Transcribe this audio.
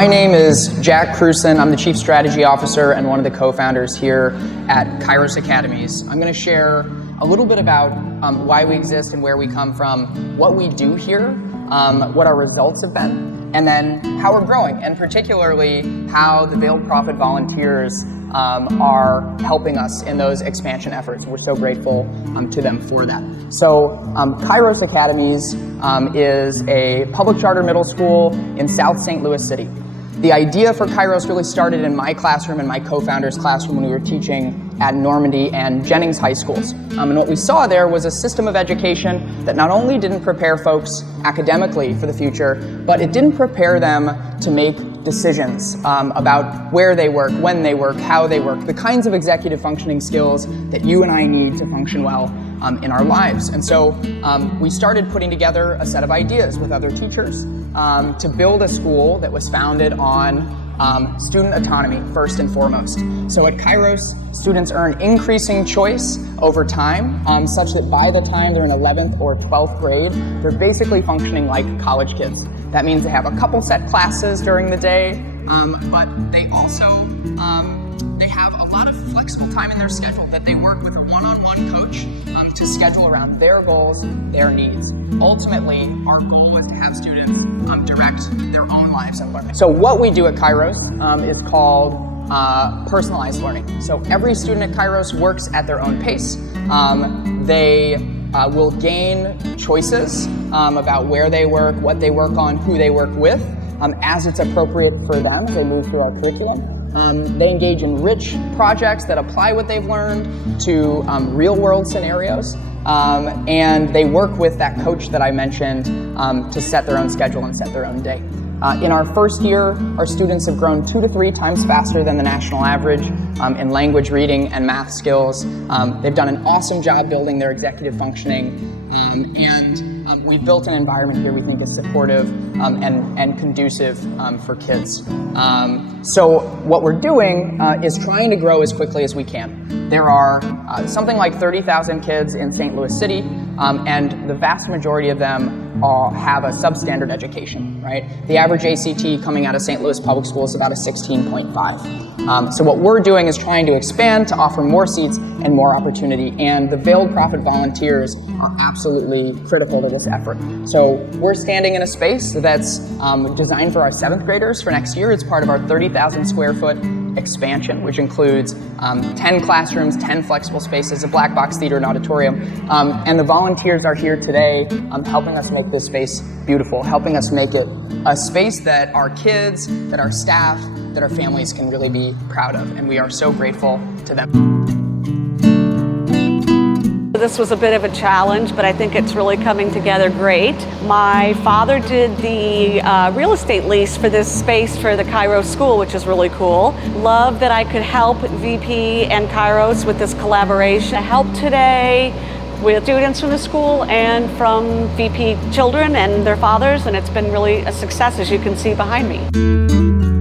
My name is Jack Cruson. I'm the Chief Strategy Officer and one of the co-founders here at Kairos Academies. I'm going to share a little bit about why we exist and where we come from, what we do here, what our results have been, and then how we're growing, and particularly how the Veiled Prophet volunteers are helping us in those expansion efforts. We're so grateful to them for that. So Kairos Academies is a public charter middle school in South St. Louis City. The idea for Kairos really started in my classroom and my co-founder's classroom when we were teaching at Normandy and Jennings high schools. And what we saw there was a system of education that not only didn't prepare folks academically for the future, but it didn't prepare them to make decisions about where they work, when they work, how they work, the kinds of executive functioning skills that you and I need to function well in our lives. And so we started putting together a set of ideas with other teachers to build a school that was founded on student autonomy, first and foremost. So at Kairos, students earn increasing choice over time, such that by the time they're in 11th or 12th grade, they're basically functioning like college kids. That means they have a couple set classes during the day, but they also they have a lot of flexible time in their schedule that they work with a one-on-one coach to schedule around their goals, their needs. Ultimately, our goal was to have students direct their own lives and learning. So what we do at Kairos is called personalized learning. So every student at Kairos works at their own pace. They will gain choices about where they work, what they work on, who they work with, as it's appropriate for them as they move through our curriculum. They engage in rich projects that apply what they've learned to real-world scenarios, and they work with that coach that I mentioned to set their own schedule and set their own day. In our first year, our students have grown 2 to 3 times faster than the national average in language, reading, and math skills. They've done an awesome job building their executive functioning, and we've built an environment here we think is supportive and conducive for kids. So what we're doing is trying to grow as quickly as we can. There are something like 30,000 kids in St. Louis City, and the vast majority of them have a substandard education, right? The average ACT coming out of St. Louis Public Schools is about a 16.5. So what we're doing is trying to expand to offer more seats and more opportunity, and the Veiled Prophet volunteers are absolutely critical to this effort. So we're standing in a space that's designed for our 7th graders for next year. It's part of our 30,000 square foot expansion, which includes 10 classrooms, 10 flexible spaces, a black box theater and auditorium. And the volunteers are here today helping us make this space beautiful, helping us make it a space that our kids, that our staff, that our families can really be proud of. And we are so grateful to them. This was a bit of a challenge, but I think it's really coming together great. My father did the real estate lease for this space for the Kairos school, which is really cool. Love that I could help VP and Kairos with this collaboration. I helped today with students from the school and from VP children and their fathers, and it's been really a success, as you can see behind me.